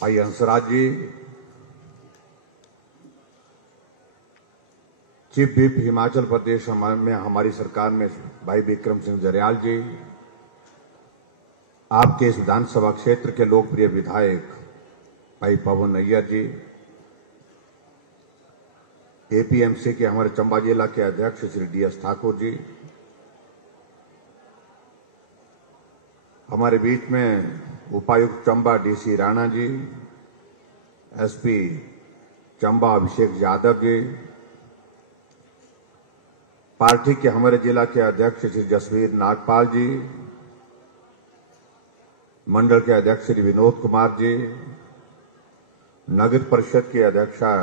भाई Hansraj ji, chief whip Himachal Pradesh में हमारी सरकार में भाई विक्रम सिंह जरयाल जी, आपके इस विधानसभा क्षेत्र के लोकप्रिय विधायक भाई पवन नैयर जी, एपीएमसी के हमारे चंबा जिला के अध्यक्ष श्री डीएस ठाकुर जी, हमारे बीच में उपायुक्त Chamba DC Rana ji, SP Chamba Abhishek Yadav ji, party के हमारे जिला के अध्यक्ष श्री जसवीर नागपाल जी, मंडल के अध्यक्ष श्री विनोद कुमार जी, नगर परिषद की अध्यक्षा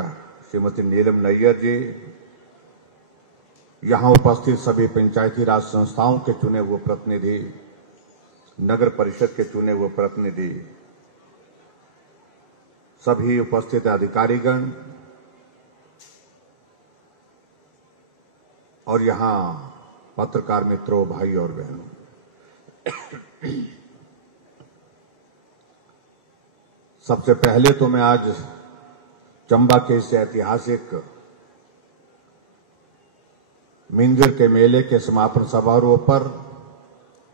श्रीमती नीलम नैयर जी, यहां उपस्थित सभी पंचायती राज संस्थाओं के चुने हुए प्रतिनिधि, नगर परिषद के चुने हुए प्रतिनिधि, सभी उपस्थित अधिकारीगण और यहां पत्रकार मित्रों, भाई और बहनों, सबसे पहले तो मैं आज चंबा के इस ऐतिहासिक मिंजर के मेले के समापन समारोह पर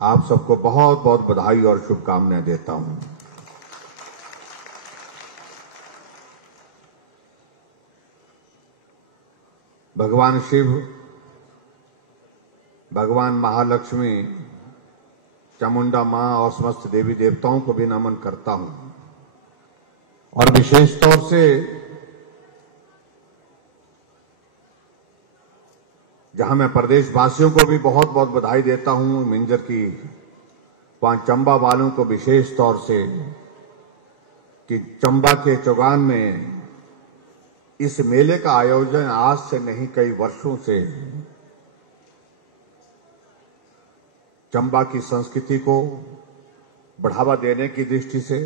आप सबको बहुत बहुत बधाई और शुभकामनाएं देता हूं। भगवान शिव, भगवान महालक्ष्मी, चामुंडा मां और समस्त देवी देवताओं को भी नमन करता हूं और विशेष तौर से जहां मैं प्रदेशवासियों को भी बहुत बहुत बधाई देता हूं, मिंजर की वहां चंबा वालों को विशेष तौर से कि चंबा के चौगान में इस मेले का आयोजन आज से नहीं कई वर्षों से चंबा की संस्कृति को बढ़ावा देने की दृष्टि से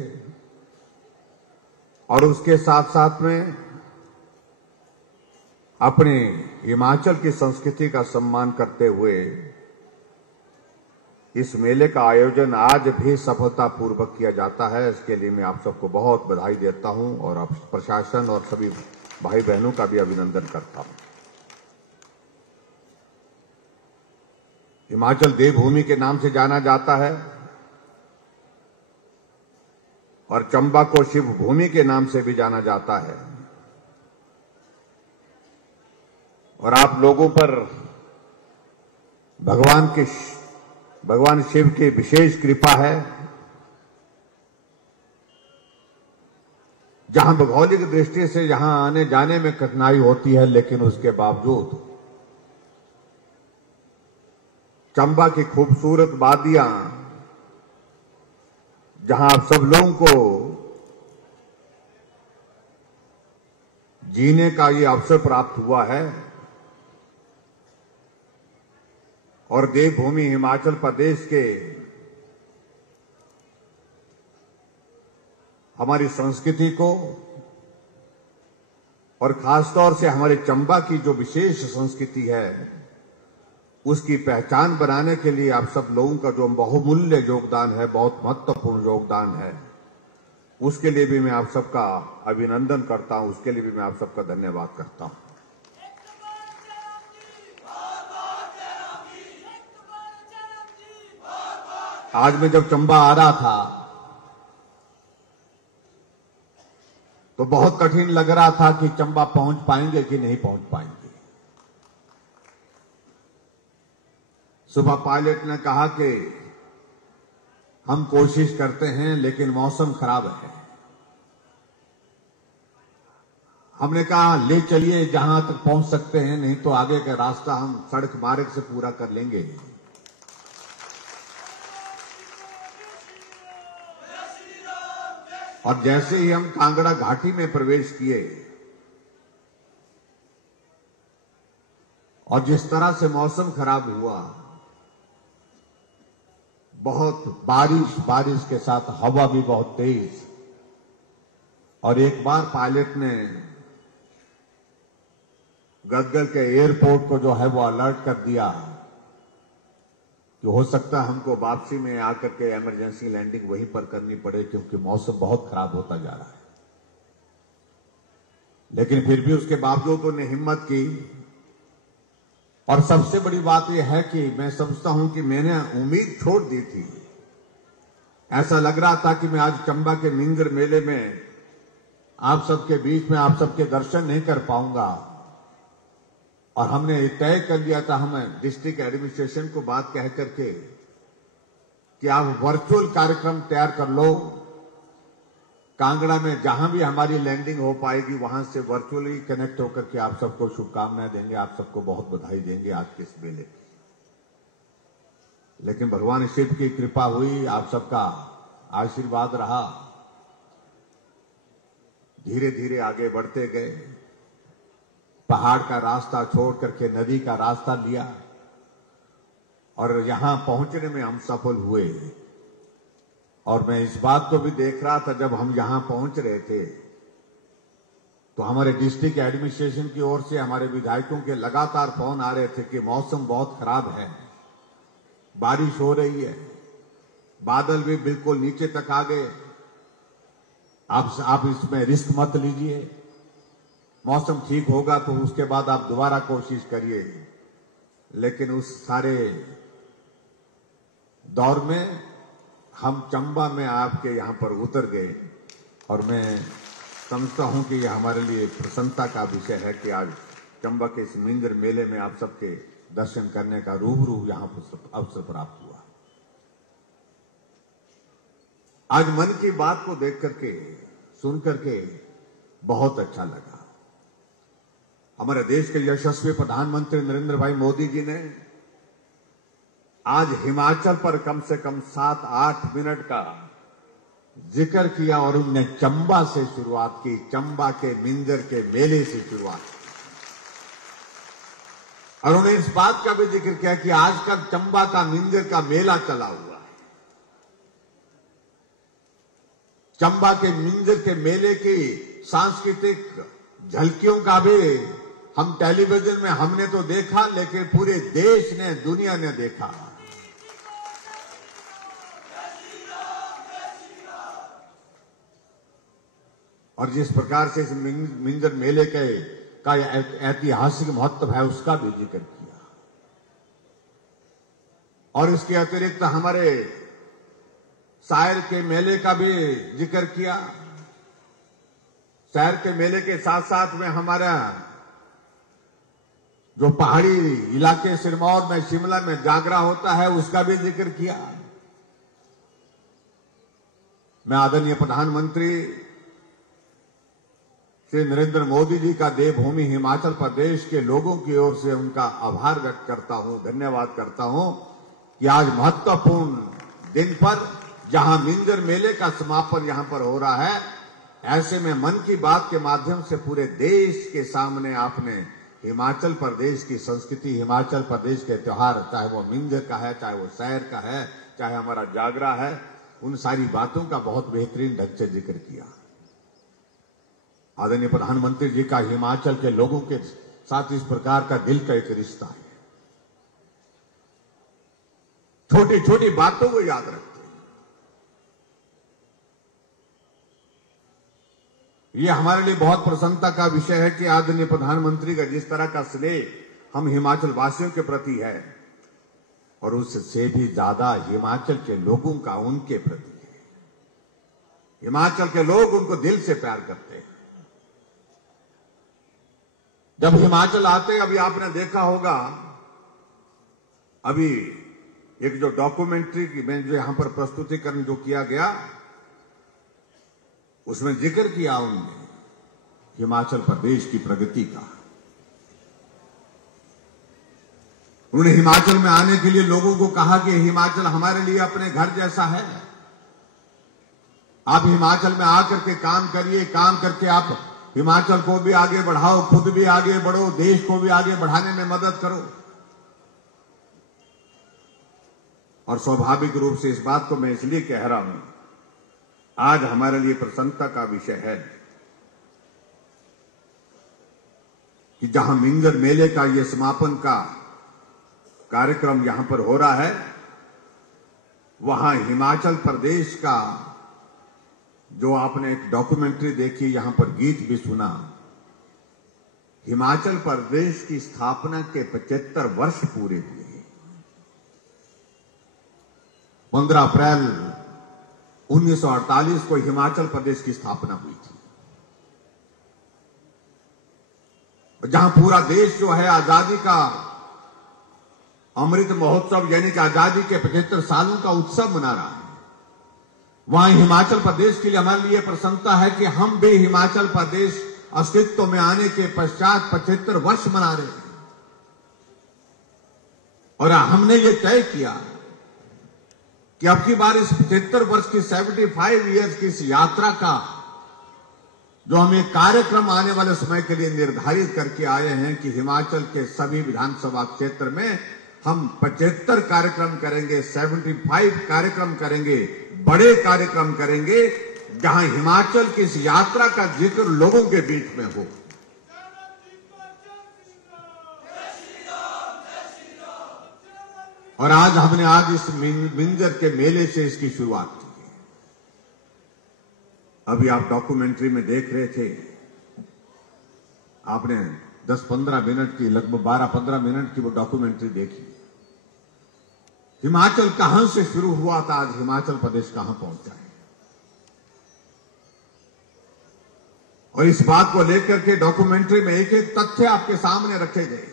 और उसके साथ साथ में अपने हिमाचल की संस्कृति का सम्मान करते हुए इस मेले का आयोजन आज भी सफलतापूर्वक किया जाता है। इसके लिए मैं आप सबको बहुत बधाई देता हूं और आप प्रशासन और सभी भाई बहनों का भी अभिनंदन करता हूं। हिमाचल देवभूमि के नाम से जाना जाता है और चंबा को शिव भूमि के नाम से भी जाना जाता है और आप लोगों पर भगवान शिव की विशेष कृपा है। जहां भौगोलिक दृष्टि से जहां आने जाने में कठिनाई होती है, लेकिन उसके बावजूद चंबा की खूबसूरत वादियां, जहां आप सब लोगों को जीने का ये अवसर प्राप्त हुआ है और देवभूमि हिमाचल प्रदेश के हमारी संस्कृति को और खासतौर से हमारे चंबा की जो विशेष संस्कृति है उसकी पहचान बनाने के लिए आप सब लोगों का जो बहुमूल्य योगदान है, बहुत महत्वपूर्ण योगदान है, उसके लिए भी मैं आप सबका अभिनंदन करता हूं, उसके लिए भी मैं आप सबका धन्यवाद करता हूं। आज मैं जब चंबा आ रहा था तो बहुत कठिन लग रहा था कि चंबा पहुंच पाएंगे कि नहीं पहुंच पाएंगे। सुबह पायलट ने कहा कि हम कोशिश करते हैं लेकिन मौसम खराब है। हमने कहा ले चलिए जहां तक पहुंच सकते हैं, नहीं तो आगे का रास्ता हम सड़क मार्ग से पूरा कर लेंगे। और जैसे ही हम कांगड़ा घाटी में प्रवेश किए और जिस तरह से मौसम खराब हुआ, बहुत बारिश के साथ हवा भी बहुत तेज, और एक बार पायलट ने गदगल के एयरपोर्ट को जो है वो अलर्ट कर दिया कि हो सकता है हमको वापसी में आकर के इमरजेंसी लैंडिंग वहीं पर करनी पड़े क्योंकि मौसम बहुत खराब होता जा रहा है। लेकिन फिर भी उसके बावजूद उन्हें हिम्मत की। और सबसे बड़ी बात यह है कि मैं समझता हूं कि मैंने उम्मीद छोड़ दी थी। ऐसा लग रहा था कि मैं आज चंबा के मिंजर मेले में आप सबके बीच में आप सबके दर्शन नहीं कर पाऊंगा। और हमने तय कर लिया था, हमें डिस्ट्रिक्ट एडमिनिस्ट्रेशन को बात कह करके कि आप वर्चुअल कार्यक्रम तैयार कर लो। कांगड़ा में जहां भी हमारी लैंडिंग हो पाएगी वहां से वर्चुअली कनेक्ट होकर के आप सबको शुभकामनाएं देंगे, आप सबको बहुत बधाई देंगे आज के इस मेले की। लेकिन भगवान शिव की कृपा हुई, आप सबका आशीर्वाद रहा, धीरे धीरे आगे बढ़ते गए। पहाड़ का रास्ता छोड़ करके नदी का रास्ता लिया और यहां पहुंचने में हम सफल हुए। और मैं इस बात को भी देख रहा था जब हम यहां पहुंच रहे थे तो हमारे डिस्ट्रिक्ट एडमिनिस्ट्रेशन की ओर से हमारे विधायकों के लगातार फोन आ रहे थे कि मौसम बहुत खराब है, बारिश हो रही है, बादल भी बिल्कुल नीचे तक आ गए, आप इसमें रिस्क मत लीजिए, मौसम ठीक होगा तो उसके बाद आप दोबारा कोशिश करिए। लेकिन उस सारे दौर में हम चंबा में आपके यहां पर उतर गए और मैं समझता हूं कि यह हमारे लिए प्रसन्नता का विषय है कि आज चंबा के इस मिंजर मेले में आप सबके दर्शन करने का रूबरू यहां पर अवसर प्राप्त हुआ। आज मन की बात को देख करके सुन करके बहुत अच्छा लगा। हमारे देश के यशस्वी प्रधानमंत्री नरेंद्र भाई मोदी जी ने आज हिमाचल पर कम से कम 7-8 मिनट का जिक्र किया और उनने चंबा से शुरुआत की, चंबा के मिंजर के मेले से शुरुआत की। और उन्हें इस बात का भी जिक्र किया कि आजकल चंबा का मिंजर का मेला चला हुआ है। चंबा के मिंजर के मेले की सांस्कृतिक झलकियों का भी हम टेलीविजन में हमने तो देखा, लेकिन पूरे देश ने, दुनिया ने देखा। और जिस प्रकार से इस मिंजर मेले का ऐतिहासिक महत्व है उसका भी जिक्र किया। और इसके अतिरिक्त हमारे शायर के मेले का भी जिक्र किया। शायर के मेले के साथ साथ में हमारा जो पहाड़ी इलाके सिरमौर में, शिमला में जागरा होता है उसका भी जिक्र किया। मैं आदरणीय प्रधानमंत्री श्री नरेंद्र मोदी जी का देवभूमि हिमाचल प्रदेश के लोगों की ओर से उनका आभार व्यक्त करता हूं, धन्यवाद करता हूं कि आज महत्वपूर्ण दिन पर जहां मिंजर मेले का समापन यहां पर हो रहा है, ऐसे में मन की बात के माध्यम से पूरे देश के सामने आपने हिमाचल प्रदेश की संस्कृति, हिमाचल प्रदेश के त्योहार, चाहे वो मिंजर का है, चाहे वो शहर का है, चाहे हमारा जागरा है, उन सारी बातों का बहुत बेहतरीन ढंग से जिक्र किया। आदरणीय प्रधानमंत्री जी का हिमाचल के लोगों के साथ इस प्रकार का दिल का एक रिश्ता है। छोटी छोटी बातों को याद रखते हैं। ये हमारे लिए बहुत प्रसन्नता का विषय है कि आदरणीय प्रधानमंत्री का जिस तरह का स्नेह हम हिमाचल वासियों के प्रति है और उससे भी ज्यादा हिमाचल के लोगों का उनके प्रति है। हिमाचल के लोग उनको दिल से प्यार करते हैं। जब हिमाचल आते, अभी आपने देखा होगा, अभी एक जो डॉक्यूमेंट्री की में जो यहां पर प्रस्तुतिकरण जो किया गया उसमें जिक्र किया उन्होंने हिमाचल प्रदेश की प्रगति का। उन्होंने हिमाचल में आने के लिए लोगों को कहा कि हिमाचल हमारे लिए अपने घर जैसा है। आप हिमाचल में आकर के काम करिए, काम करके आप हिमाचल को भी आगे बढ़ाओ, खुद भी आगे बढ़ो, देश को भी आगे बढ़ाने में मदद करो। और स्वाभाविक रूप से इस बात को मैं इसलिए कह रहा हूं, आज हमारे लिए प्रसन्नता का विषय है कि जहां मिंजर मेले का ये समापन का कार्यक्रम यहां पर हो रहा है, वहां हिमाचल प्रदेश का जो आपने एक डॉक्यूमेंट्री देखी, यहां पर गीत भी सुना, हिमाचल प्रदेश की स्थापना के 75 वर्ष पूरे हुए। 15 अप्रैल 1948 को हिमाचल प्रदेश की स्थापना हुई थी, जहां पूरा देश जो है आजादी का अमृत महोत्सव यानी कि आजादी के 75 सालों का उत्सव मना रहा है। वहां हिमाचल प्रदेश के लिए हमारे लिए प्रसन्नता है कि हम भी हिमाचल प्रदेश अस्तित्व में आने के पश्चात 75 वर्ष मना रहे हैं। और हमने ये तय किया कि अब की बार इस 75 वर्ष की 75 ईयर्स की इस यात्रा का जो हम एक कार्यक्रम आने वाले समय के लिए निर्धारित करके आए हैं कि हिमाचल के सभी विधानसभा क्षेत्र में हम 75 कार्यक्रम करेंगे, 75 कार्यक्रम करेंगे, बड़े कार्यक्रम करेंगे, जहां हिमाचल की इस यात्रा का जिक्र लोगों के बीच में हो। और आज इस मिंजर के मेले से इसकी शुरुआत की। अभी आप डॉक्यूमेंट्री में देख रहे थे, आपने 10-15 मिनट की, लगभग 12-15 मिनट की वो डॉक्यूमेंट्री देखी। हिमाचल कहां से शुरू हुआ था, आज हिमाचल प्रदेश कहां पहुंचा है। और इस बात को लेकर के डॉक्यूमेंट्री में एक एक तथ्य आपके सामने रखे गए।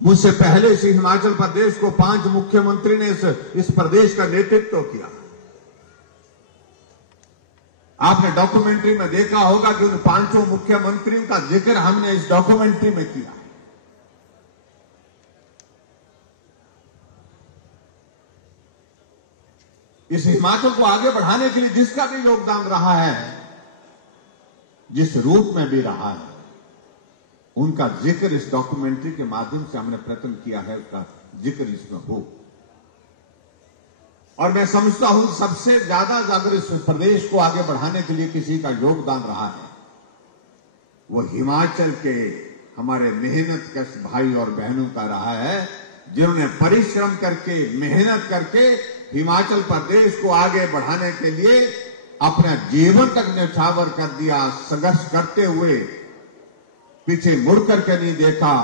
मुझसे पहले से हिमाचल प्रदेश को 5 मुख्यमंत्री ने इस प्रदेश का नेतृत्व किया। आपने डॉक्यूमेंट्री में देखा होगा कि उन 5 मुख्यमंत्रियों का जिक्र हमने इस डॉक्यूमेंट्री में किया। इस हिमाचल को आगे बढ़ाने के लिए जिसका भी योगदान रहा है, जिस रूप में भी रहा है, उनका जिक्र इस डॉक्यूमेंट्री के माध्यम से हमने प्रयत्न किया है, उसका जिक्र इसमें हो। और मैं समझता हूं सबसे ज्यादा अगर इस प्रदेश को आगे बढ़ाने के लिए किसी का योगदान रहा है, वो हिमाचल के हमारे मेहनतकश भाई और बहनों का रहा है, जिन्होंने परिश्रम करके, मेहनत करके हिमाचल प्रदेश को आगे बढ़ाने के लिए अपना जीवन तक न्यौछावर कर दिया। संघर्ष करते हुए पीछे मुड़ करके नहीं देखा।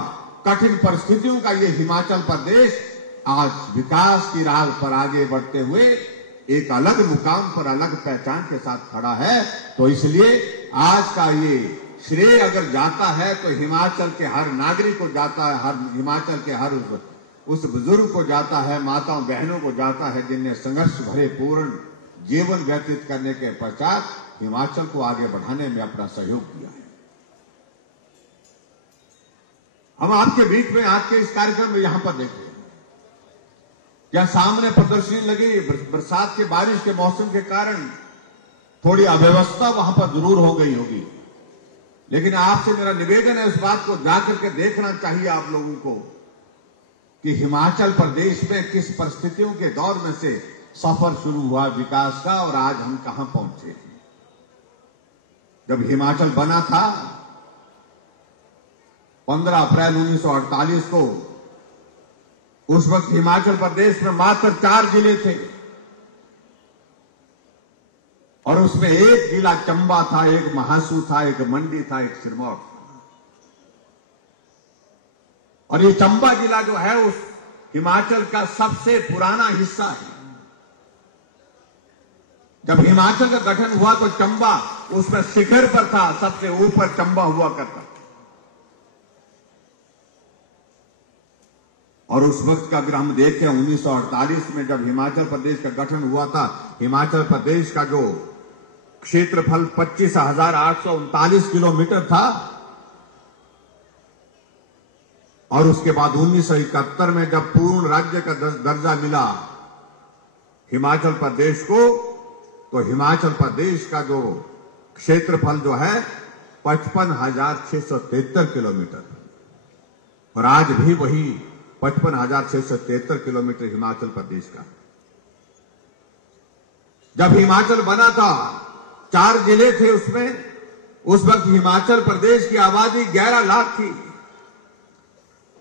कठिन परिस्थितियों का ये हिमाचल प्रदेश आज विकास की राह पर आगे बढ़ते हुए एक अलग मुकाम पर, अलग पहचान के साथ खड़ा है। तो इसलिए आज का ये श्रेय अगर जाता है तो हिमाचल के हर नागरिक को जाता है, हर हिमाचल के हर उस बुजुर्ग को जाता है, माताओं बहनों को जाता है, जिनने संघर्ष भरे पूर्ण जीवन व्यतीत करने के पश्चात हिमाचल को आगे बढ़ाने में अपना सहयोग दिया है। हम आपके बीच में आज के इस कार्यक्रम में यहां पर देखिए, क्या सामने प्रदर्शनी लगी, बरसात के बारिश के मौसम के कारण थोड़ी अव्यवस्था वहां पर जरूर हो गई होगी, लेकिन आपसे मेरा निवेदन है, इस बात को जाकर के देखना चाहिए आप लोगों को कि हिमाचल प्रदेश में किस परिस्थितियों के दौर में से सफर शुरू हुआ विकास का और आज हम कहां पहुंचे। जब हिमाचल बना था 15 अप्रैल 1948 को, उस वक्त हिमाचल प्रदेश में मात्र 4 जिले थे और उसमें एक जिला चंबा था, एक महासू था, एक मंडी था, एक सिरमौर था। और ये चंबा जिला जो है उस हिमाचल का सबसे पुराना हिस्सा है। जब हिमाचल का गठन हुआ तो चंबा उसमें शिखर पर था, सबसे ऊपर चंबा हुआ करता था। और उस वक्त का अगर हम देखें 1948 में जब हिमाचल प्रदेश का गठन हुआ था, हिमाचल प्रदेश का जो क्षेत्रफल 25,839 किलोमीटर था और उसके बाद 1971 में जब पूर्ण राज्य का दर्जा मिला हिमाचल प्रदेश को, तो हिमाचल प्रदेश का जो क्षेत्रफल जो है 55,673 किलोमीटर, और आज भी वही 55,673 किलोमीटर हिमाचल प्रदेश का। जब हिमाचल बना था 4 जिले थे उसमें, उस वक्त हिमाचल प्रदेश की आबादी 11 लाख थी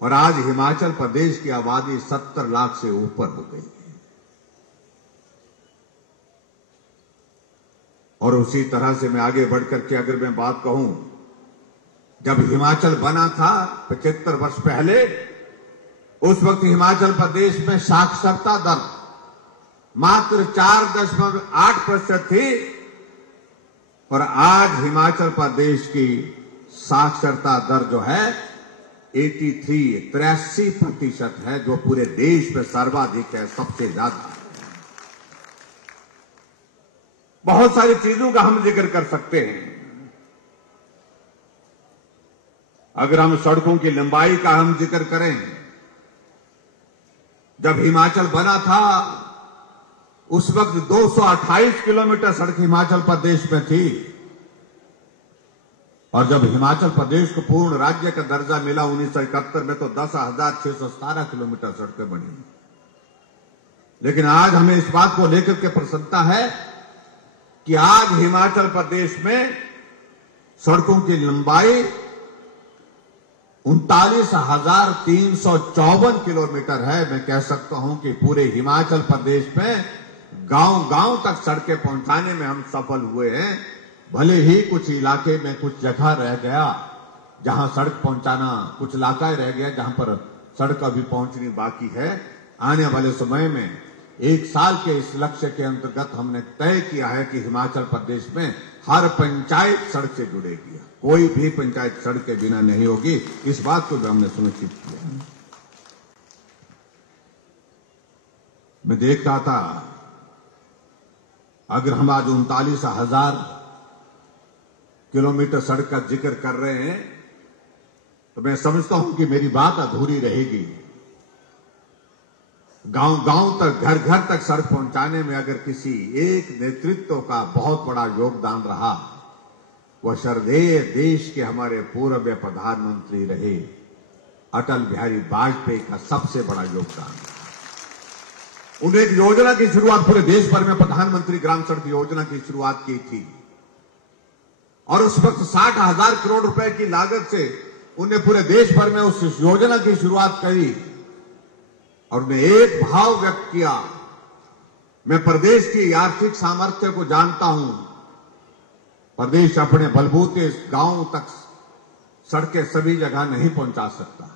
और आज हिमाचल प्रदेश की आबादी 70 लाख से ऊपर हो गई है। और उसी तरह से मैं आगे बढ़कर के अगर मैं बात कहूं, जब हिमाचल बना था 75 वर्ष पहले, उस वक्त हिमाचल प्रदेश में साक्षरता दर मात्र 4.8% थी और आज हिमाचल प्रदेश की साक्षरता दर जो है 83% है, जो पूरे देश में सर्वाधिक है, सबसे ज्यादा। बहुत सारी चीजों का हम जिक्र कर सकते हैं। अगर हम सड़कों की लंबाई का हम जिक्र करें, जब हिमाचल बना था उस वक्त 228 किलोमीटर सड़क हिमाचल प्रदेश में थी और जब हिमाचल प्रदेश को पूर्ण राज्य का दर्जा मिला 1971 में तो 10,617 किलोमीटर सड़कें बनी। लेकिन आज हमें इस बात को लेकर के प्रसन्नता है कि आज हिमाचल प्रदेश में सड़कों की लंबाई 39,354 किलोमीटर है। मैं कह सकता हूं कि पूरे हिमाचल प्रदेश में गांव-गांव तक सड़कें पहुंचाने में हम सफल हुए हैं। भले ही कुछ इलाके में कुछ जगह रह गया जहां सड़क पहुंचाना, कुछ इलाका रह गया जहां पर सड़क अभी पहुंचनी बाकी है। आने वाले समय में 1 साल के इस लक्ष्य के अंतर्गत हमने तय किया है कि हिमाचल प्रदेश में हर पंचायत सड़क से जुड़ेगी, कोई भी पंचायत सड़क के बिना नहीं होगी। इस बात को भी हमने सुनिश्चित किया। मैं देख रहा था, अगर हम आज 39,000 किलोमीटर सड़क का जिक्र कर रहे हैं तो मैं समझता हूं कि मेरी बात अधूरी रहेगी। गांव-गांव तक, घर-घर तक सड़क पहुंचाने में अगर किसी एक नेतृत्व का बहुत बड़ा योगदान रहा, वह श्रद्धेय देश के हमारे पूर्व प्रधानमंत्री रहे अटल बिहारी वाजपेयी का सबसे बड़ा योगदान। उन्हें एक योजना की शुरुआत पूरे देश भर में प्रधानमंत्री ग्राम सड़क योजना की शुरुआत की थी और उस वक्त 60,000 करोड़ रुपए की लागत से उन्हें पूरे देश भर में उस योजना की शुरुआत करी और उन्हें एक भाव व्यक्त किया, मैं प्रदेश की आर्थिक सामर्थ्य को जानता हूं, प्रदेश अपने बलबूते गांव तक सड़कें सभी जगह नहीं पहुंचा सकता,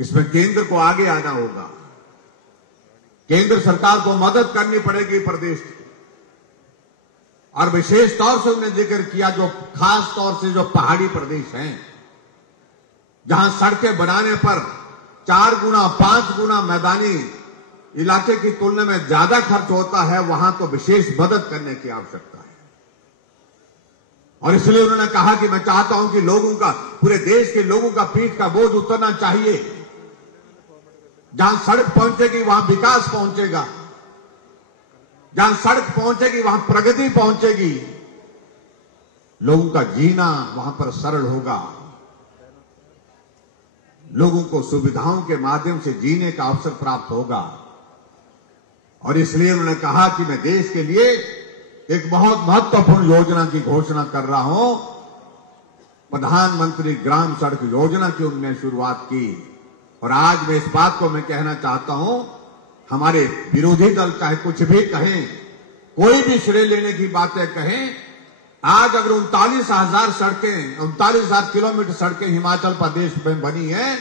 इसमें केंद्र को आगे आना होगा, केंद्र सरकार को मदद करनी पड़ेगी प्रदेश की। और विशेष तौर से उन्होंने जिक्र किया जो खास तौर से जो पहाड़ी प्रदेश हैं, जहां सड़कें बनाने पर 4 गुना 5 गुना मैदानी इलाके की तुलना में ज्यादा खर्च होता है, वहां तो विशेष मदद करने की आवश्यकता है। और इसलिए उन्होंने कहा कि मैं चाहता हूं कि लोगों का, पूरे देश के लोगों का पीठ का बोझ उतरना चाहिए। जहां सड़क पहुंचेगी वहां विकास पहुंचेगा, जहां सड़क पहुंचेगी वहां प्रगति पहुंचेगी, लोगों का जीना वहां पर सरल होगा, लोगों को सुविधाओं के माध्यम से जीने का अवसर प्राप्त होगा। और इसलिए उन्होंने कहा कि मैं देश के लिए एक बहुत महत्वपूर्ण योजना की घोषणा कर रहा हूं। प्रधानमंत्री ग्राम सड़क योजना की उन्होंने शुरुआत की और आज मैं इस बात को मैं कहना चाहता हूं, हमारे विरोधी दल चाहे कुछ भी कहें, कोई भी श्रेय लेने की बातें कहें, आज अगर 39,000 सड़कें, 39,000 किलोमीटर सड़कें हिमाचल प्रदेश में बनी है,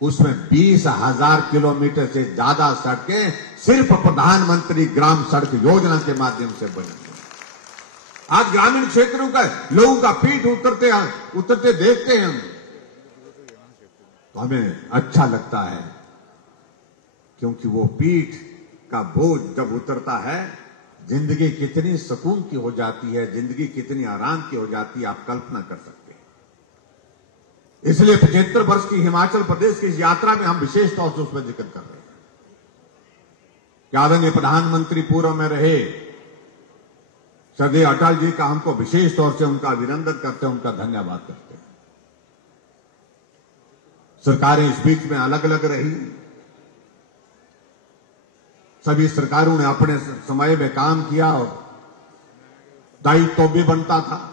उसमें 20,000 किलोमीटर से ज्यादा सड़कें सिर्फ प्रधानमंत्री ग्राम सड़क योजना के माध्यम से बनी है। आज ग्रामीण क्षेत्रों का लोगों का पीठ उतरते देखते हैं हम, तो हमें अच्छा लगता है, क्योंकि वो पीठ का बोझ जब उतरता है, जिंदगी कितनी सुकून की हो जाती है, जिंदगी कितनी आराम की हो जाती है, आप कल्पना कर सकते हैं। इसलिए 75 वर्ष की हिमाचल प्रदेश की इस यात्रा में हम विशेष तौर से उसमें जिक्र कर रहे हैं कि आदरणीय प्रधानमंत्री पूर्व में रहे श्रद्धेय अटल जी का हमको विशेष तौर से उनका अभिनंदन करते हैं, उनका धन्यवाद करते हैं। सरकारें इस बीच में अलग अलग रही, सभी सरकारों ने अपने समय में काम किया और दायित्व भी बनता था।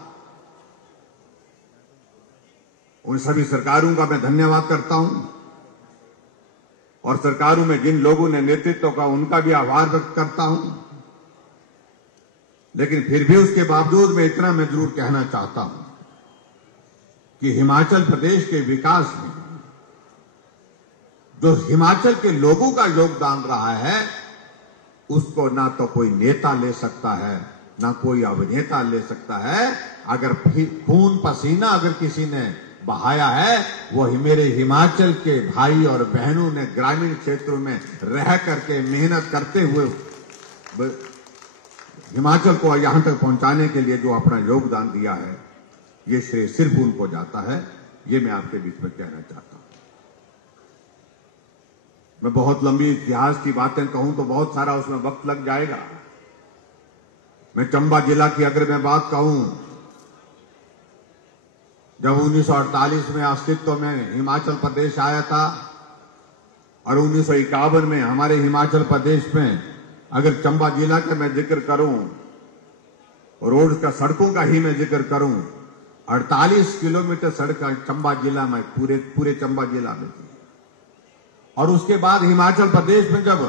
उन सभी सरकारों का मैं धन्यवाद करता हूं और सरकारों में जिन लोगों ने नेतृत्व का, उनका भी आभार व्यक्त करता हूं। लेकिन फिर भी उसके बावजूद मैं इतना मैं जरूर कहना चाहता हूं कि हिमाचल प्रदेश के विकास में जो हिमाचल के लोगों का योगदान रहा है, उसको ना तो कोई नेता ले सकता है, ना कोई अभिनेता ले सकता है। अगर खून पसीना अगर किसी ने बहाया है, वो मेरे हिमाचल के भाई और बहनों ने ग्रामीण क्षेत्रों में रह करके मेहनत करते हुए हिमाचल को यहां तक पहुंचाने के लिए जो अपना योगदान दिया है, ये श्रेय सिर्फ उनको जाता है। ये मैं आपके बीच में कहना चाहता हूं। मैं बहुत लंबी इतिहास की बातें कहूं तो बहुत सारा उसमें वक्त लग जाएगा। मैं चंबा जिला की अगर मैं बात कहूं, जब 1948 में अस्तित्व में हिमाचल प्रदेश आया था और 1951 में हमारे हिमाचल प्रदेश में अगर चंबा जिला का मैं जिक्र करूं, रोड का सड़कों का ही मैं जिक्र करूं, 48 किलोमीटर सड़क चंबा जिला में पूरे चंबा जिला में थी। और उसके बाद हिमाचल प्रदेश में जब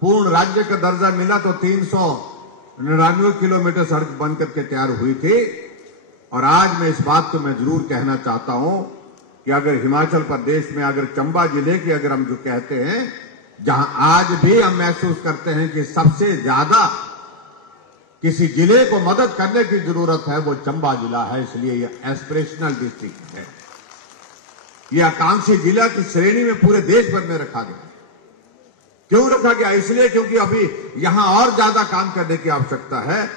पूर्ण राज्य का दर्जा मिला तो 399 किलोमीटर सड़क बनकर के तैयार हुई थी। और आज मैं इस बात को मैं जरूर कहना चाहता हूं कि अगर हिमाचल प्रदेश में अगर चंबा जिले की अगर हम जो कहते हैं, जहां आज भी हम महसूस करते हैं कि सबसे ज्यादा किसी जिले को मदद करने की जरूरत है, वो चंबा जिला है। इसलिए यह एस्पिरेशनल डिस्ट्रिक्ट है, यह आकांक्षी जिला की श्रेणी में पूरे देश भर में रखा गया। क्यों रखा गया? इसलिए क्योंकि अभी यहां और ज्यादा काम करने की आवश्यकता है।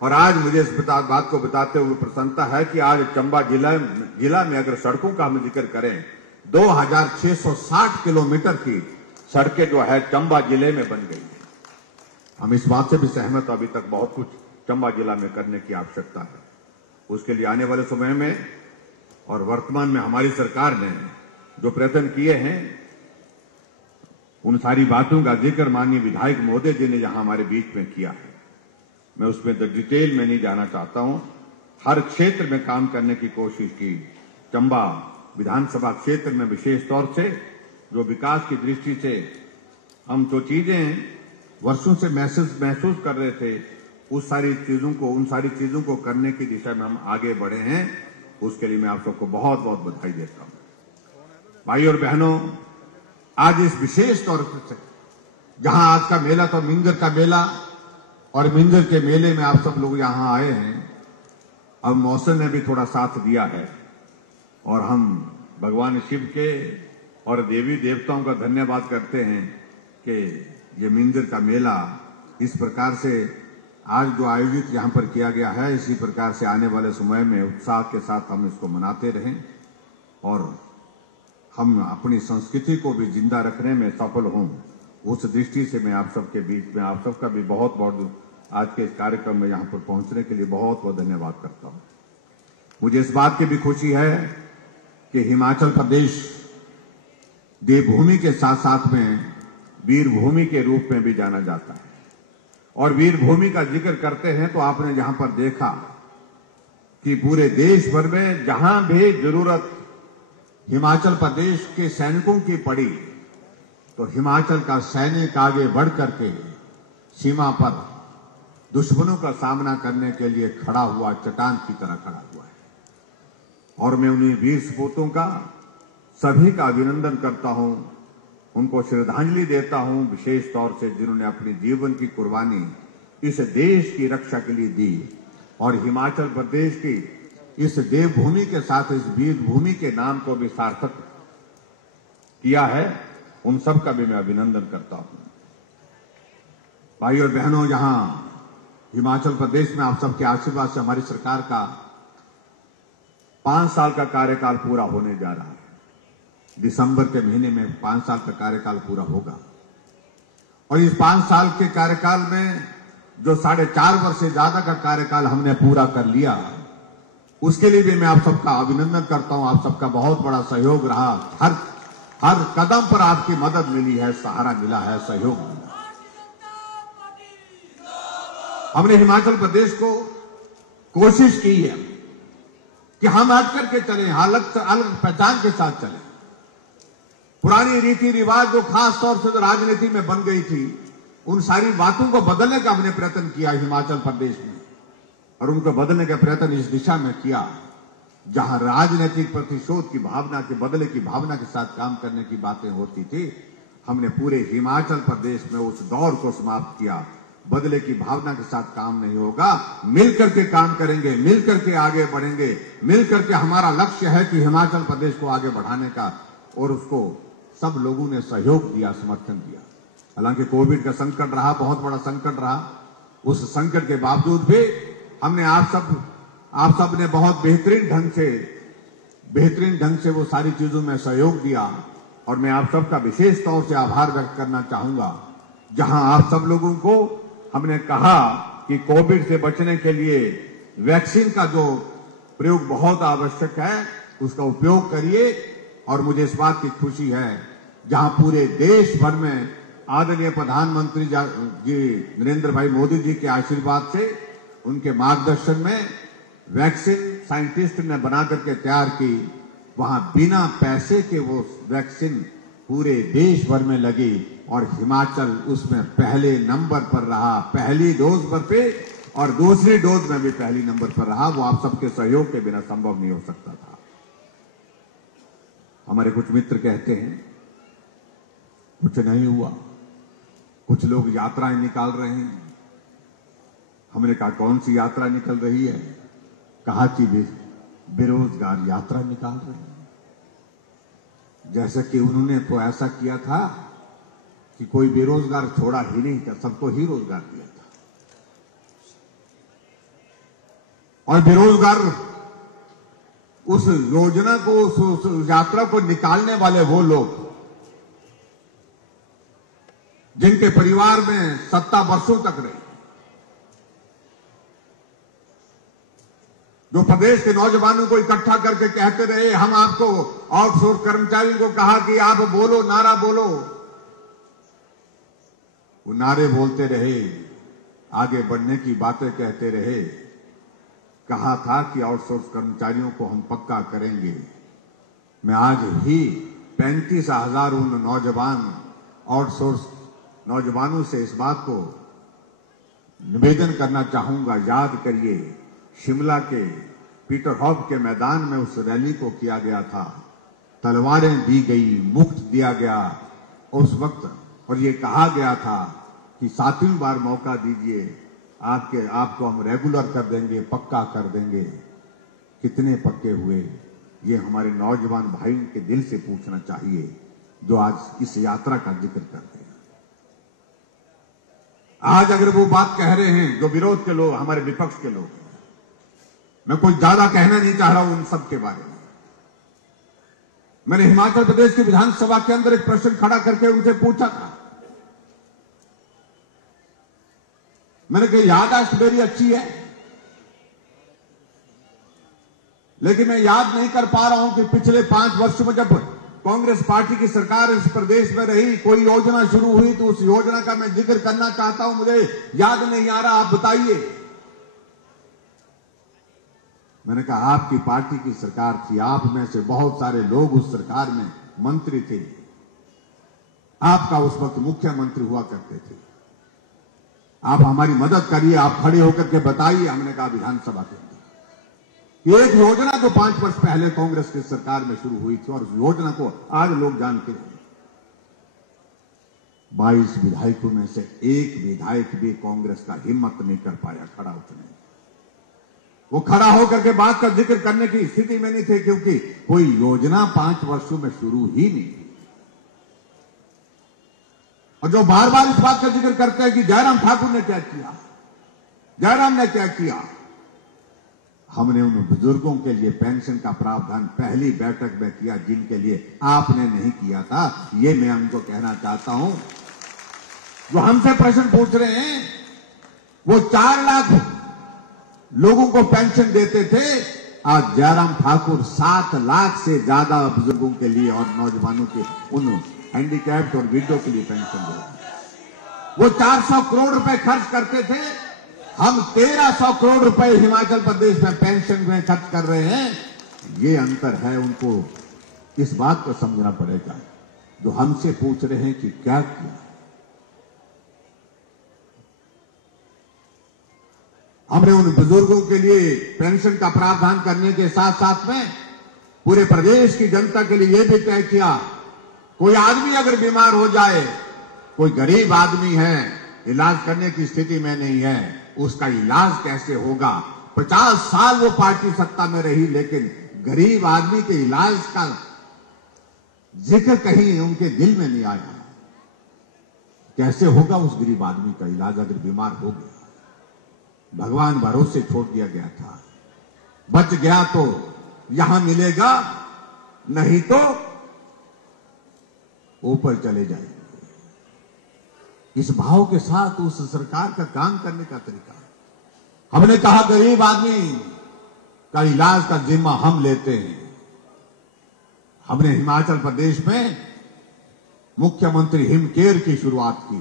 और आज मुझे इस बात को बताते हुए प्रसन्नता है कि आज चंबा जिला में अगर सड़कों का हम जिक्र करें, 2660 किलोमीटर की सड़कें जो है चंबा जिले में बन गई है। हम इस बात से भी सहमत, अभी तक बहुत कुछ चंबा जिला में करने की आवश्यकता है। उसके लिए आने वाले समय में और वर्तमान में हमारी सरकार ने जो प्रयत्न किए हैं, उन सारी बातों का जिक्र माननीय विधायक महोदय जी ने यहां हमारे बीच में किया है। मैं उसमें डिटेल में नहीं जाना चाहता हूं। हर क्षेत्र में काम करने की कोशिश की। चंबा विधानसभा क्षेत्र में विशेष तौर से जो विकास की दृष्टि से हम जो चीजें वर्षों से महसूस कर रहे थे, उन सारी चीजों को करने की दिशा में हम आगे बढ़े हैं। उसके लिए मैं आप सबको बहुत बहुत बधाई देता हूं। भाई और बहनों, आज इस विशेष तौर से जहां आज का मेला तो मिंजर का मेला, और मिंजर के मेले में आप सब लोग यहां आए हैं। अब मौसम ने भी थोड़ा साथ दिया है और हम भगवान शिव के और देवी देवताओं का धन्यवाद करते हैं कि ये मिंजर का मेला इस प्रकार से आज जो आयोजित यहां पर किया गया है, इसी प्रकार से आने वाले समय में उत्साह के साथ हम इसको मनाते रहें और हम अपनी संस्कृति को भी जिंदा रखने में सफल हों। उस दृष्टि से मैं आप सबके बीच में आप सबका भी बहुत बहुत आज के इस कार्यक्रम में यहां पर पहुंचने के लिए बहुत बहुत धन्यवाद करता हूं। मुझे इस बात की भी खुशी है कि हिमाचल प्रदेश देवभूमि के साथ साथ में वीर भूमि के रूप में भी जाना जाता है। और वीर भूमि का जिक्र करते हैं तो आपने यहां पर देखा कि पूरे देश भर में जहां भी जरूरत हिमाचल प्रदेश के सैनिकों की पड़ी, तो हिमाचल का सैनिक आगे बढ़ करके सीमा पर दुश्मनों का सामना करने के लिए खड़ा हुआ, चट्टान की तरह खड़ा हुआ है। और मैं उन्हीं वीर सपूतों का सभी का अभिनंदन करता हूं, उनको श्रद्धांजलि देता हूं, विशेष तौर से जिन्होंने अपने जीवन की कुर्बानी इस देश की रक्षा के लिए दी और हिमाचल प्रदेश की इस देवभूमि के साथ इस वीर भूमि के नाम को भी सार्थक किया है। उन सब का भी मैं अभिनंदन करता हूं। भाई और बहनों, यहां हिमाचल प्रदेश में आप सबके आशीर्वाद से हमारी सरकार का 5 साल का कार्यकाल पूरा होने जा रहा है। दिसंबर के महीने में 5 साल का कार्यकाल पूरा होगा और इस 5 साल के कार्यकाल में जो 4.5 वर्ष से ज्यादा का कार्यकाल हमने पूरा कर लिया, उसके लिए भी मैं आप सबका अभिनंदन करता हूं। आप सबका बहुत बड़ा सहयोग रहा। हर कदम पर आपकी मदद मिली है, सहारा मिला है, सहयोग मिला। हमने हिमाचल प्रदेश को कोशिश की है कि हम हट करके चलें, अलग पहचान के साथ चलें। पुरानी रीति रिवाज जो खास तौर से राजनीति में बन गई थी, उन सारी बातों को बदलने का हमने प्रयत्न किया हिमाचल प्रदेश में। और उनको बदलने का प्रयत्न इस दिशा में किया जहां राजनीतिक प्रतिशोध की भावना के बदले की भावना के साथ काम करने की बातें होती थी। हमने पूरे हिमाचल प्रदेश में उस दौर को समाप्त किया। बदले की भावना के साथ काम नहीं होगा, मिलकर के काम करेंगे, मिलकर के आगे बढ़ेंगे, मिलकर के हमारा लक्ष्य है कि हिमाचल प्रदेश को आगे बढ़ाने का, और उसको सब लोगों ने सहयोग दिया, समर्थन दिया। हालांकि कोविड का संकट रहा, बहुत बड़ा संकट रहा, उस संकट के बावजूद भी हमने आप सब ने बहुत बेहतरीन ढंग से वो सारी चीजों में सहयोग दिया, और मैं आप सबका विशेष तौर से आभार व्यक्त करना चाहूंगा। जहां आप सब लोगों को हमने कहा कि कोविड से बचने के लिए वैक्सीन का जो प्रयोग बहुत आवश्यक है, उसका उपयोग करिए, और मुझे इस बात की खुशी है जहां पूरे देश भर में आदरणीय प्रधानमंत्री जी नरेंद्र भाई मोदी जी के आशीर्वाद से, उनके मार्गदर्शन में वैक्सीन साइंटिस्ट ने बना करके तैयार की, वहां बिना पैसे के वो वैक्सीन पूरे देश भर में लगी, और हिमाचल उसमें पहले नंबर पर रहा, पहली डोज पर पे, और दूसरी डोज में भी पहली नंबर पर रहा। वो आप सबके सहयोग के बिना संभव नहीं हो सकता था। हमारे कुछ मित्र कहते हैं कुछ नहीं हुआ, कुछ लोग यात्राएं निकाल रहे हैं। हमने कहा कौन सी यात्रा निकल रही है? कहा कि बेरोजगार यात्रा निकाल रहे हैं। जैसे कि उन्होंने तो ऐसा किया था कि कोई बेरोजगार छोड़ा ही नहीं था, सबको ही रोजगार दिया था। और बेरोजगार उस योजना को, उस यात्रा को निकालने वाले वो लोग जिनके परिवार में सत्ता वर्षों तक रही, जो प्रदेश के नौजवानों को इकट्ठा करके कहते रहे, हम आपको आउटसोर्स कर्मचारियों को कहा कि आप बोलो, नारा बोलो, वो नारे बोलते रहे, आगे बढ़ने की बातें कहते रहे। कहा था कि आउटसोर्स कर्मचारियों को हम पक्का करेंगे। मैं आज ही 35,000 उन आउटसोर्स नौजवानों से इस बात को निवेदन करना चाहूंगा, याद करिए शिमला के पीटर हॉफ के मैदान में उस रैली को किया गया था, तलवारें दी गई, मुफ्त दिया गया उस वक्त, और ये कहा गया था कि 7वीं बार मौका दीजिए, आपको हम रेगुलर कर देंगे, पक्का कर देंगे। कितने पक्के हुए? ये हमारे नौजवान भाई के दिल से पूछना चाहिए जो आज इस यात्रा का जिक्र करते हैं। आज अगर वो बात कह रहे हैं जो विरोध के लोग, हमारे विपक्ष के लोग, मैं कुछ ज्यादा कहना नहीं चाह रहा हूं उन सब के बारे में। मैंने हिमाचल प्रदेश की विधानसभा के अंदर एक प्रश्न खड़ा करके उनसे पूछा था। मैंने कहा याददाश्त मेरी अच्छी है, लेकिन मैं याद नहीं कर पा रहा हूं कि पिछले 5 वर्षों में जब कांग्रेस पार्टी की सरकार इस प्रदेश में रही, कोई योजना शुरू हुई तो उस योजना का मैं जिक्र करना चाहता हूं, मुझे याद नहीं आ रहा, आप बताइए। मैंने कहा आपकी पार्टी की सरकार थी, आप में से बहुत सारे लोग उस सरकार में मंत्री थे, आपका उस वक्त मुख्यमंत्री हुआ करते थे, आप हमारी मदद करिए, आप खड़े होकर के बताइए। हमने कहा विधानसभा के अंदर एक योजना जो 5 वर्ष पहले कांग्रेस की सरकार में शुरू हुई थी, और उस योजना को आज लोग जानते हैं। 22 विधायकों में से एक विधायक भी कांग्रेस का हिम्मत नहीं कर पाया खड़ा उठने। वो खड़ा होकर के बात का जिक्र करने की स्थिति में नहीं थे, क्योंकि कोई योजना 5 वर्षों में शुरू ही नहीं थी। और जो बार बार इस बात का जिक्र करते हैं कि जयराम ठाकुर ने क्या किया, जयराम ने क्या किया, हमने उन बुजुर्गों के लिए पेंशन का प्रावधान पहली बैठक में किया जिनके लिए आपने नहीं किया था। ये मैं उनको कहना चाहता हूं। जो हमसे प्रश्न पूछ रहे हैं, वो 4 लाख लोगों को पेंशन देते थे, आज जयराम ठाकुर 7 लाख से ज्यादा बुजुर्गों के लिए और नौजवानों के, उन हैंडीकैप्ड और विडो के लिए पेंशन दे रहे हैं। वो 400 करोड़ रुपए खर्च करते थे, हम 1300 करोड़ रुपए हिमाचल प्रदेश में पेंशन में खर्च कर रहे हैं। ये अंतर है, उनको इस बात को समझना पड़ेगा। जो हमसे पूछ रहे हैं कि क्या किया, हमने उन बुजुर्गों के लिए पेंशन का प्रावधान करने के साथ साथ में पूरे प्रदेश की जनता के लिए यह भी तय किया, कोई आदमी अगर बीमार हो जाए, कोई गरीब आदमी है, इलाज करने की स्थिति में नहीं है, उसका इलाज कैसे होगा। 50 साल वो पार्टी सत्ता में रही, लेकिन गरीब आदमी के इलाज का जिक्र कहीं उनके दिल में नहीं आया। कैसे होगा उस गरीब आदमी का इलाज अगर बीमार हो गया। भगवान भरोसे छोड़ दिया गया था, बच गया तो यहां मिलेगा, नहीं तो ऊपर चले जाएंगे। इस भाव के साथ उस सरकार का काम करने का तरीका, हमने कहा गरीब आदमी का इलाज का जिम्मा हम लेते हैं। हमने हिमाचल प्रदेश में मुख्यमंत्री हिम केयर की शुरुआत की।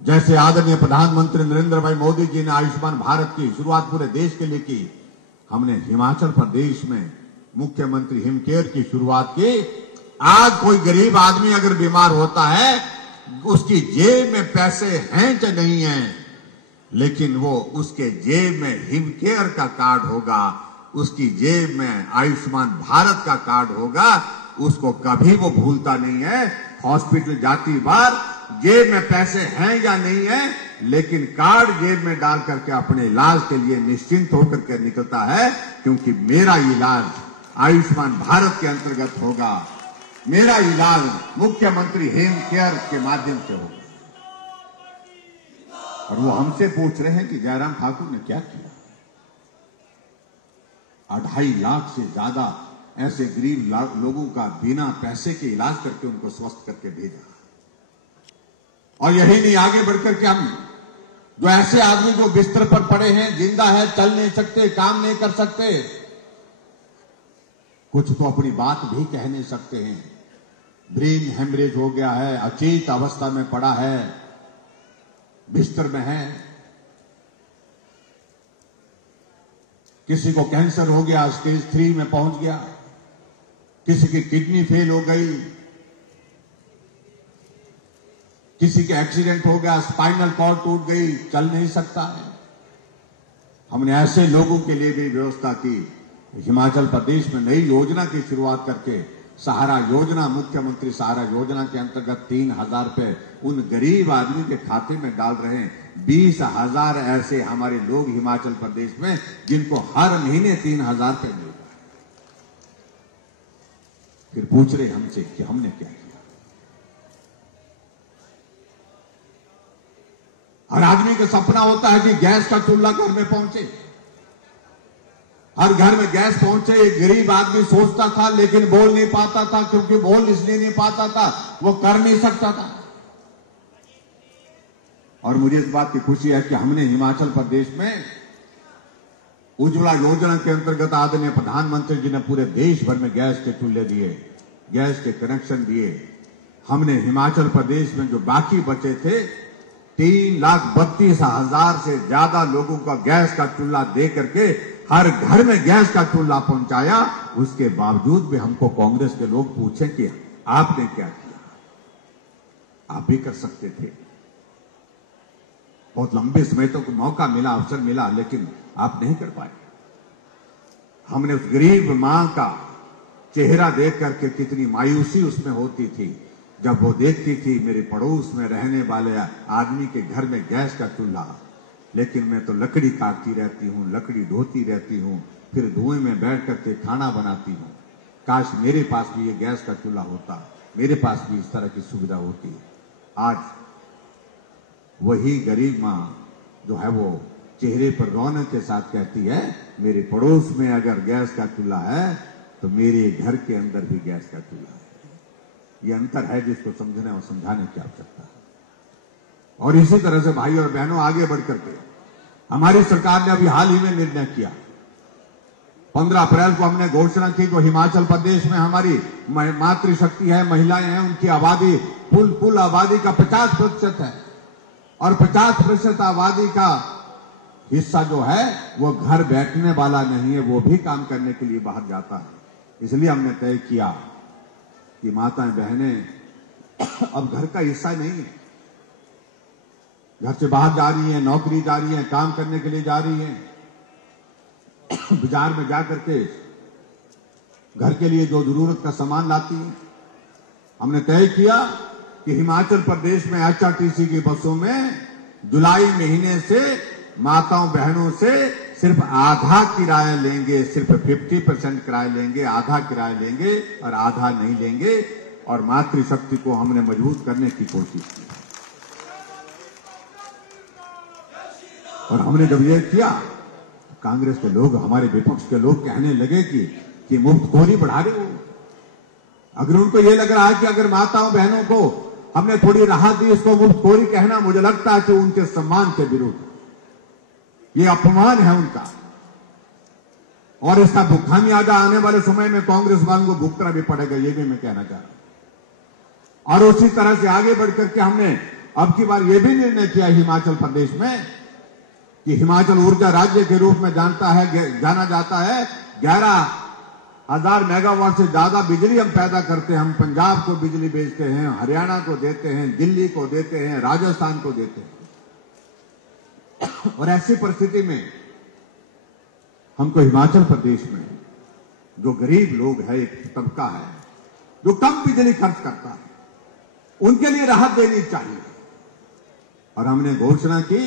जैसे आदरणीय प्रधानमंत्री नरेंद्र भाई मोदी जी ने आयुष्मान भारत की शुरुआत पूरे देश के लिए की, हमने हिमाचल प्रदेश में मुख्यमंत्री हिम केयर की शुरुआत की। आज कोई गरीब आदमी अगर बीमार होता है, उसकी जेब में पैसे हैं या नहीं हैं, लेकिन वो उसके जेब में हिम केयर का कार्ड होगा, उसकी जेब में आयुष्मान भारत का कार्ड होगा, उसको कभी वो भूलता नहीं है। हॉस्पिटल जाती बार जेब में पैसे हैं या नहीं है, लेकिन कार्ड जेब में डाल करके अपने इलाज के लिए निश्चिंत होकर के निकलता है, क्योंकि मेरा इलाज आयुष्मान भारत के अंतर्गत होगा, मेरा इलाज मुख्यमंत्री हिम केयर के माध्यम से होगा। और वो हमसे पूछ रहे हैं कि जयराम ठाकुर ने क्या किया। 2.5 लाख से ज्यादा ऐसे गरीब लोगों का बिना पैसे के इलाज करके उनको स्वस्थ करके भेजा। और यही नहीं, आगे बढ़कर के हम जो ऐसे आदमी जो बिस्तर पर पड़े हैं, जिंदा है, चल नहीं सकते, काम नहीं कर सकते, कुछ तो अपनी बात भी कह नहीं सकते हैं, ब्रेन हेमरेज हो गया है, अचेत अवस्था में पड़ा है, बिस्तर में है, किसी को कैंसर हो गया, स्टेज 3 में पहुंच गया, किसी की किडनी फेल हो गई, किसी का एक्सीडेंट हो गया, स्पाइनल कॉर्ड टूट गई, चल नहीं सकता है। हमने ऐसे लोगों के लिए भी व्यवस्था की। हिमाचल प्रदेश में नई योजना की शुरुआत करके सहारा योजना, मुख्यमंत्री सहारा योजना के अंतर्गत 3,000 रुपए उन गरीब आदमी के खाते में डाल रहे हैं। 20,000 ऐसे हमारे लोग हिमाचल प्रदेश में जिनको हर महीने 3,000 रुपए मिल रहा है। फिर पूछ रहे हमसे कि हमने क्या किया। हर आदमी का सपना होता है कि गैस का चूल्हा घर में पहुंचे, हर घर में गैस पहुंचे। एक गरीब आदमी सोचता था, लेकिन बोल नहीं पाता था, क्योंकि बोल इसलिए नहीं पाता था, वो कर नहीं सकता था। और मुझे इस बात की खुशी है कि हमने हिमाचल प्रदेश में उज्ज्वला योजना के अंतर्गत आदरणीय प्रधानमंत्री जी ने पूरे देश भर में गैस के चूल्हे दिए, गैस के कनेक्शन दिए। हमने हिमाचल प्रदेश में जो बाकी बचे थे 3,32,000 से ज्यादा लोगों का गैस का चूल्हा दे करके हर घर में गैस का चूल्हा पहुंचाया। उसके बावजूद भी हमको कांग्रेस के लोग पूछे कि आपने क्या किया, आप भी कर सकते थे। बहुत लंबे समय तक मौका मिला, अवसर मिला, लेकिन आप नहीं कर पाए। हमने उस गरीब मां का चेहरा देख करके कितनी मायूसी उसमें होती थी जब वो देखती थी मेरे पड़ोस में रहने वाले आदमी के घर में गैस का चूल्हा, लेकिन मैं तो लकड़ी काटती रहती हूँ, लकड़ी ढोती रहती हूँ, फिर धुएं में बैठ करके खाना बनाती हूँ। काश मेरे पास भी ये गैस का चूल्हा होता, मेरे पास भी इस तरह की सुविधा होती। आज वही गरीब माँ जो है वो चेहरे पर रौनक के साथ कहती है मेरे पड़ोस में अगर गैस का चूल्हा है तो मेरे घर के अंदर भी गैस का चूल्हा है। ये अंतर है जिसको समझने और समझाने की आवश्यकता है। और इसी तरह से भाई और बहनों, आगे बढ़ करके हमारी सरकार ने अभी हाल ही में निर्णय किया, 15 अप्रैल को हमने घोषणा की जो हिमाचल प्रदेश में हमारी मातृशक्ति है, महिलाएं हैं, उनकी आबादी कुल आबादी का 50% है, और 50% आबादी का हिस्सा जो है वो घर बैठने वाला नहीं है, वो भी काम करने के लिए बाहर जाता है। इसलिए हमने तय किया कि माताएं बहनें अब घर का हिस्सा नहीं है, घर से बाहर जा रही हैं, नौकरी जा रही हैं, काम करने के लिए जा रही हैं, बाजार में जाकर के घर के लिए जो जरूरत का सामान लाती हैं। हमने तय किया कि हिमाचल प्रदेश में एचआरटीसी की बसों में जुलाई महीने से माताओं बहनों से सिर्फ आधा किराया लेंगे, सिर्फ 50% किराया लेंगे, आधा किराया लेंगे और आधा नहीं लेंगे। और मातृशक्ति को हमने मजबूत करने की कोशिश की। और हमने जब ये किया, कांग्रेस के लोग, हमारे विपक्ष के लोग कहने लगे कि मुफ्तखोरी बढ़ा रहे हो। अगर उनको ये लग रहा है कि अगर माताओं बहनों को हमने थोड़ी राहत दी, इसको मुफ्तखोरी कहना मुझे लगता है कि उनके सम्मान के विरुद्ध ये अपमान है उनका। और इसका खामियाजा आने वाले समय में कांग्रेस वालों को भुगतना भी पड़ेगा, ये भी मैं कहना चाह रहा हूं। और उसी तरह से आगे बढ़कर के हमने अब की बार यह भी निर्णय किया हिमाचल प्रदेश में कि हिमाचल ऊर्जा राज्य के रूप में जाना जाता है। 11,000 मेगावाट से ज्यादा बिजली हम पैदा करते हैं। हम पंजाब को बिजली बेचते हैं, हरियाणा को देते हैं, दिल्ली को देते हैं, राजस्थान को देते हैं। और ऐसी परिस्थिति में हमको हिमाचल प्रदेश में जो गरीब लोग है, एक तबका है जो कम बिजली खर्च करता है, उनके लिए राहत देनी चाहिए। और हमने घोषणा की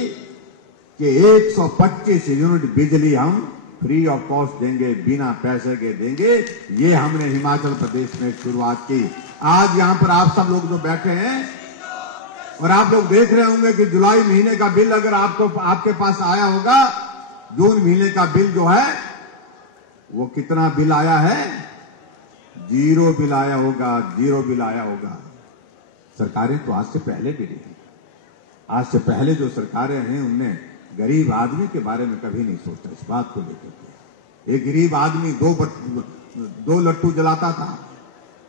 कि 125 यूनिट बिजली हम फ्री ऑफ कॉस्ट देंगे, बिना पैसे के देंगे। ये हमने हिमाचल प्रदेश में शुरुआत की। आज यहां पर आप सब लोग जो बैठे हैं और आप लोग देख रहे होंगे कि जुलाई महीने का बिल अगर आपके पास आया होगा, जून महीने का बिल जो है वो कितना बिल आया है? 0 बिल आया होगा, 0 बिल आया होगा। सरकारें तो आज से पहले भी रही, आज से पहले जो सरकारें हैं उनने गरीब आदमी के बारे में कभी नहीं सोचा। इस बात को लेकर के एक गरीब आदमी दो लट्टू जलाता था,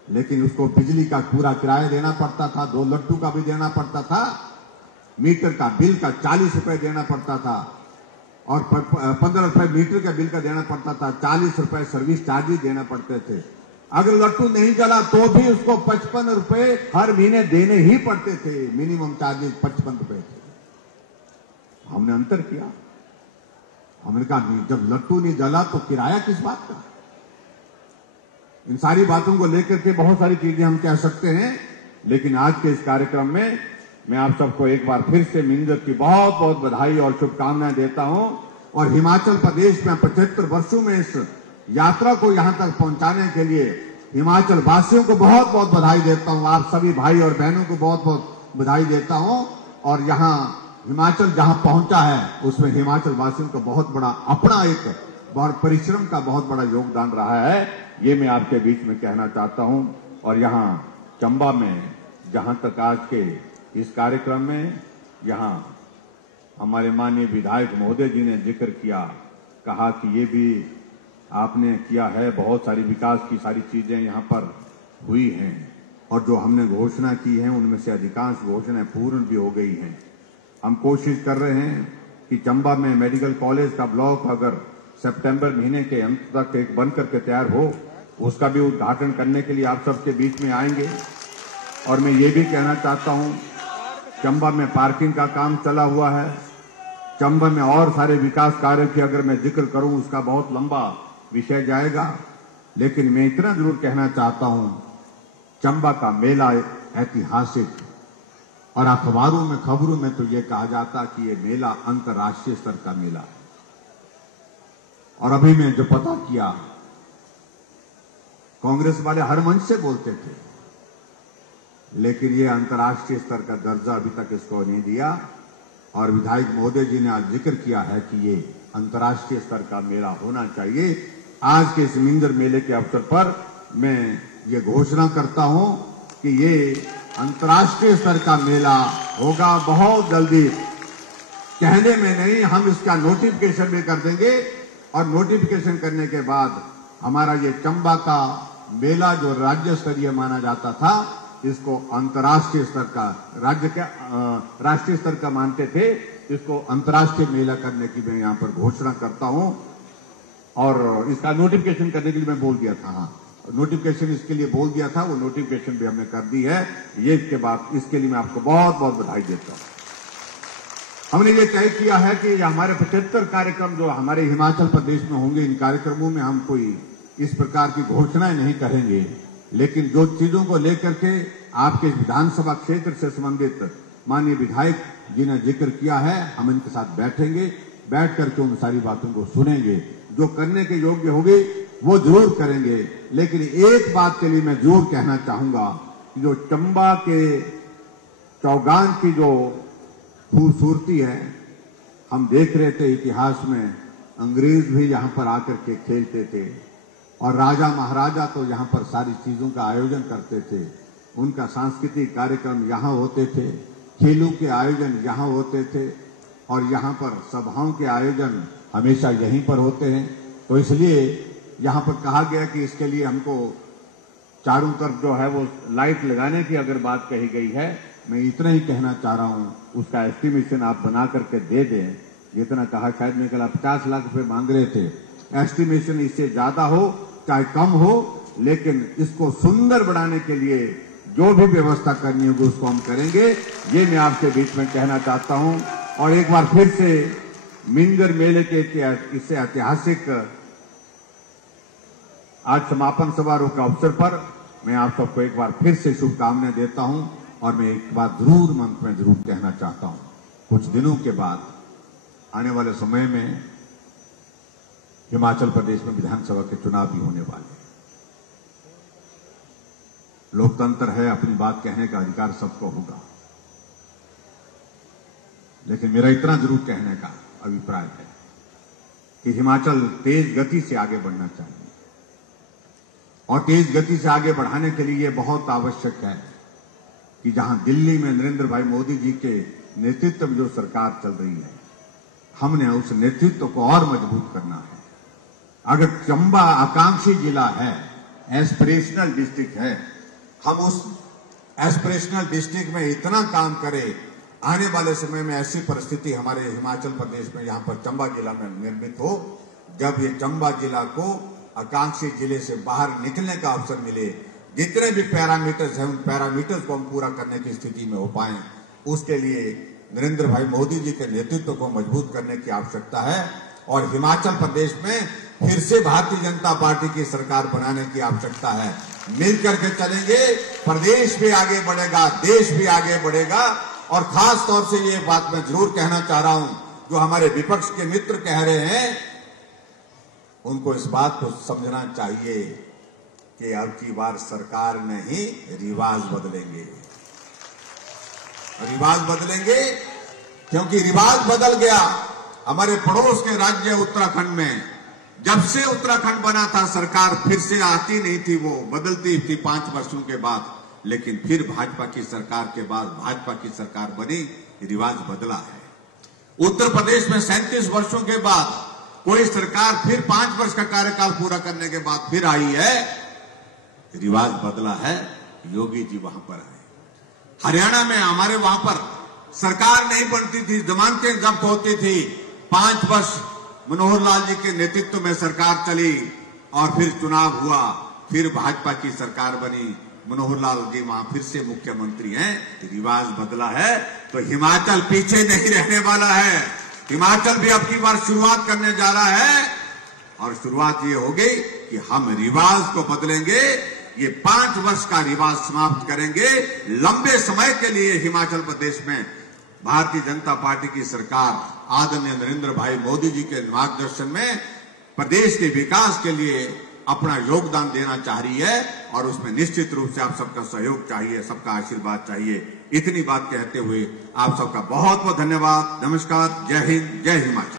लेकिन उसको बिजली का पूरा किराया देना पड़ता था, 2 लट्टू का भी देना पड़ता था, मीटर का बिल का 40 रुपए देना पड़ता था और 15 रुपए मीटर का बिल का देना पड़ता था, 40 रुपए सर्विस चार्जेस देना पड़ते थे। अगर लट्टू नहीं जला तो भी उसको 55 रुपए हर महीने देने ही पड़ते थे। मिनिमम चार्जेस 55 रुपए थे। हमने अंतर किया, हमने कहा जब लट्टू नहीं जला तो किराया किस बात का। इन सारी बातों को लेकर के बहुत सारी चीजें हम कह सकते हैं, लेकिन आज के इस कार्यक्रम में मैं आप सबको एक बार फिर से मिंजर की बहुत बहुत बधाई और शुभकामनाएं देता हूं। और हिमाचल प्रदेश में 75 वर्षों में इस यात्रा को यहां तक पहुंचाने के लिए हिमाचल वासियों को बहुत बहुत बधाई देता हूं। आप सभी भाई और बहनों को बहुत बहुत बधाई देता हूं। और यहां हिमाचल जहां पहुंचा है उसमें हिमाचल वासियों का बहुत बड़ा अपना एक बहुत परिश्रम का बहुत बड़ा योगदान रहा है, ये मैं आपके बीच में कहना चाहता हूं। और यहां चंबा में जहां तक आज के इस कार्यक्रम में यहां हमारे माननीय विधायक महोदय जी ने जिक्र किया, कहा कि ये भी आपने किया है, बहुत सारी विकास की सारी चीजें यहां पर हुई हैं और जो हमने घोषणा की है उनमें से अधिकांश घोषणाएं पूर्ण भी हो गई हैं। हम कोशिश कर रहे हैं कि चंबा में मेडिकल कॉलेज का ब्लॉक अगर सितंबर महीने के अंत तक एक बनकर के तैयार हो, उसका भी उद्घाटन करने के लिए आप सबके बीच में आएंगे। और मैं ये भी कहना चाहता हूं, चंबा में पार्किंग का काम चला हुआ है। चंबा में और सारे विकास कार्य की अगर मैं जिक्र करूं उसका बहुत लंबा विषय जाएगा, लेकिन मैं इतना जरूर कहना चाहता हूं, चंबा का मेला ऐतिहासिक, और अखबारों में खबरों में तो ये कहा जाता कि ये मेला अंतर्राष्ट्रीय स्तर का मेला है। और अभी मैं जो पता किया, कांग्रेस वाले हर मंच से बोलते थे, लेकिन ये अंतर्राष्ट्रीय स्तर का दर्जा अभी तक इसको नहीं दिया। और विधायक महोदय जी ने आज जिक्र किया है कि ये अंतर्राष्ट्रीय स्तर का मेला होना चाहिए। आज के इस मिंजर मेले के अवसर पर मैं ये घोषणा करता हूं कि ये अंतर्राष्ट्रीय स्तर का मेला होगा बहुत जल्दी। कहने में नहीं, हम इसका नोटिफिकेशन भी कर देंगे और नोटिफिकेशन करने के बाद हमारा ये चंबा का मेला जो राज्य स्तरीय माना जाता था, इसको अंतर्राष्ट्रीय स्तर का, राज्य का राष्ट्रीय स्तर का मानते थे, इसको अंतर्राष्ट्रीय मेला करने की मैं यहां पर घोषणा करता हूं। और इसका नोटिफिकेशन करने के लिए मैं बोल दिया था, हाँ नोटिफिकेशन इसके लिए बोल दिया था, वो नोटिफिकेशन भी हमने कर दी है। ये इसके बाद इसके लिए मैं आपको बहुत बहुत बधाई देता हूं। हमने ये तय किया है कि हमारे 75 कार्यक्रम जो हमारे हिमाचल प्रदेश में होंगे, इन कार्यक्रमों में हम कोई इस प्रकार की घोषणाएं नहीं करेंगे, लेकिन जो चीजों को लेकर के आपके विधानसभा क्षेत्र से संबंधित माननीय विधायक जी ने जिक्र किया है, हम इनके साथ बैठेंगे, बैठ करके उन सारी बातों को सुनेंगे, जो करने के योग्य होगी वो जरूर करेंगे। लेकिन एक बात के लिए मैं जरूर कहना चाहूंगा कि जो चंबा के चौगान की जो खूबसूरती है, हम देख रहे थे इतिहास में अंग्रेज भी यहां पर आकर के खेलते थे और राजा महाराजा तो यहां पर सारी चीजों का आयोजन करते थे। उनका सांस्कृतिक कार्यक्रम यहां होते थे, खेलों के आयोजन यहां होते थे और यहां पर सभाओं के आयोजन हमेशा यहीं पर होते हैं। तो इसलिए यहां पर कहा गया कि इसके लिए हमको चारों तरफ जो है वो लाइट लगाने की अगर बात कही गई है, मैं इतना ही कहना चाह रहा हूं, उसका एस्टिमेशन आप बना करके दे दें। जितना कहा, शायद मैं कल 50 लाख रुपए मांग रहे थे, एस्टिमेशन इससे ज्यादा हो चाहे कम हो, लेकिन इसको सुंदर बनाने के लिए जो भी व्यवस्था करनी होगी उसको हम करेंगे। ये मैं आपके बीच में कहना चाहता हूं। और एक बार फिर से मिंजर मेले के इससे ऐतिहासिक आज समापन समारोह के अवसर पर मैं आप सबको एक बार फिर से शुभकामनाएं देता हूं। और मैं एक बात जरूर मन में जरूर कहना चाहता हूं, कुछ दिनों के बाद आने वाले समय में हिमाचल प्रदेश में विधानसभा के चुनाव भी होने वाले हैं। लोकतंत्र है, अपनी बात कहने का अधिकार सबको होगा, लेकिन मेरा इतना जरूर कहने का अभिप्राय है कि हिमाचल तेज गति से आगे बढ़ना चाहिए और तेज गति से आगे बढ़ाने के लिए बहुत आवश्यक है कि जहां दिल्ली में नरेंद्र भाई मोदी जी के नेतृत्व में जो सरकार चल रही है, हमने उस नेतृत्व को और मजबूत करना है। अगर चंबा आकांक्षी जिला है, एस्पिरेशनल डिस्ट्रिक्ट है, हम उस एस्पिरेशनल डिस्ट्रिक्ट में इतना काम करें, आने वाले समय में ऐसी परिस्थिति हमारे हिमाचल प्रदेश में यहां पर चंबा जिला में निर्मित हो, जब ये चंबा जिला को आकांक्षी जिले से बाहर निकलने का अवसर मिले, जितने भी पैरामीटर्स हैं उन पैरामीटर्स को हम पूरा करने की स्थिति में हो पाए, उसके लिए नरेंद्र भाई मोदी जी के नेतृत्व को मजबूत करने की आवश्यकता है। और हिमाचल प्रदेश में फिर से भारतीय जनता पार्टी की सरकार बनाने की आवश्यकता है। मिलकर के चलेंगे, प्रदेश भी आगे बढ़ेगा, देश भी आगे बढ़ेगा। और खास तौर से ये बात मैं जरूर कहना चाह रहा हूं, जो हमारे विपक्ष के मित्र कह रहे हैं, उनको इस बात को समझना चाहिए कि अब की बार सरकार नहीं, रिवाज बदलेंगे। रिवाज बदलेंगे क्योंकि रिवाज बदल गया। हमारे पड़ोस के राज्य उत्तराखंड में जब से उत्तराखंड बना था, सरकार फिर से आती नहीं थी, वो बदलती थी 5 वर्षों के बाद, लेकिन फिर भाजपा की सरकार के बाद भाजपा की सरकार बनी, रिवाज बदला है। उत्तर प्रदेश में 37 वर्षों के बाद कोई सरकार फिर 5 वर्ष का कार्यकाल पूरा करने के बाद फिर आई है, रिवाज बदला है। योगी जी वहां पर आए। हरियाणा में हमारे वहां पर सरकार नहीं बनती थी, जमानतें जब्त होती थी, 5 वर्ष मनोहर लाल जी के नेतृत्व में सरकार चली और फिर चुनाव हुआ, फिर भाजपा की सरकार बनी, मनोहर लाल जी वहां फिर से मुख्यमंत्री हैं। रिवाज बदला है तो हिमाचल पीछे नहीं रहने वाला है। हिमाचल भी अब की बार शुरुआत करने जा रहा है और शुरुआत ये होगी कि हम रिवाज को बदलेंगे। ये 5 वर्ष का रिवाज समाप्त करेंगे। लंबे समय के लिए हिमाचल प्रदेश में भारतीय जनता पार्टी की सरकार आदरणीय नरेंद्र भाई मोदी जी के मार्गदर्शन में प्रदेश के विकास के लिए अपना योगदान देना चाह रही है और उसमें निश्चित रूप से आप सबका सहयोग चाहिए, सबका आशीर्वाद चाहिए। इतनी बात कहते हुए आप सबका बहुत बहुत धन्यवाद। नमस्कार, जय हिंद, जय हिमाचल।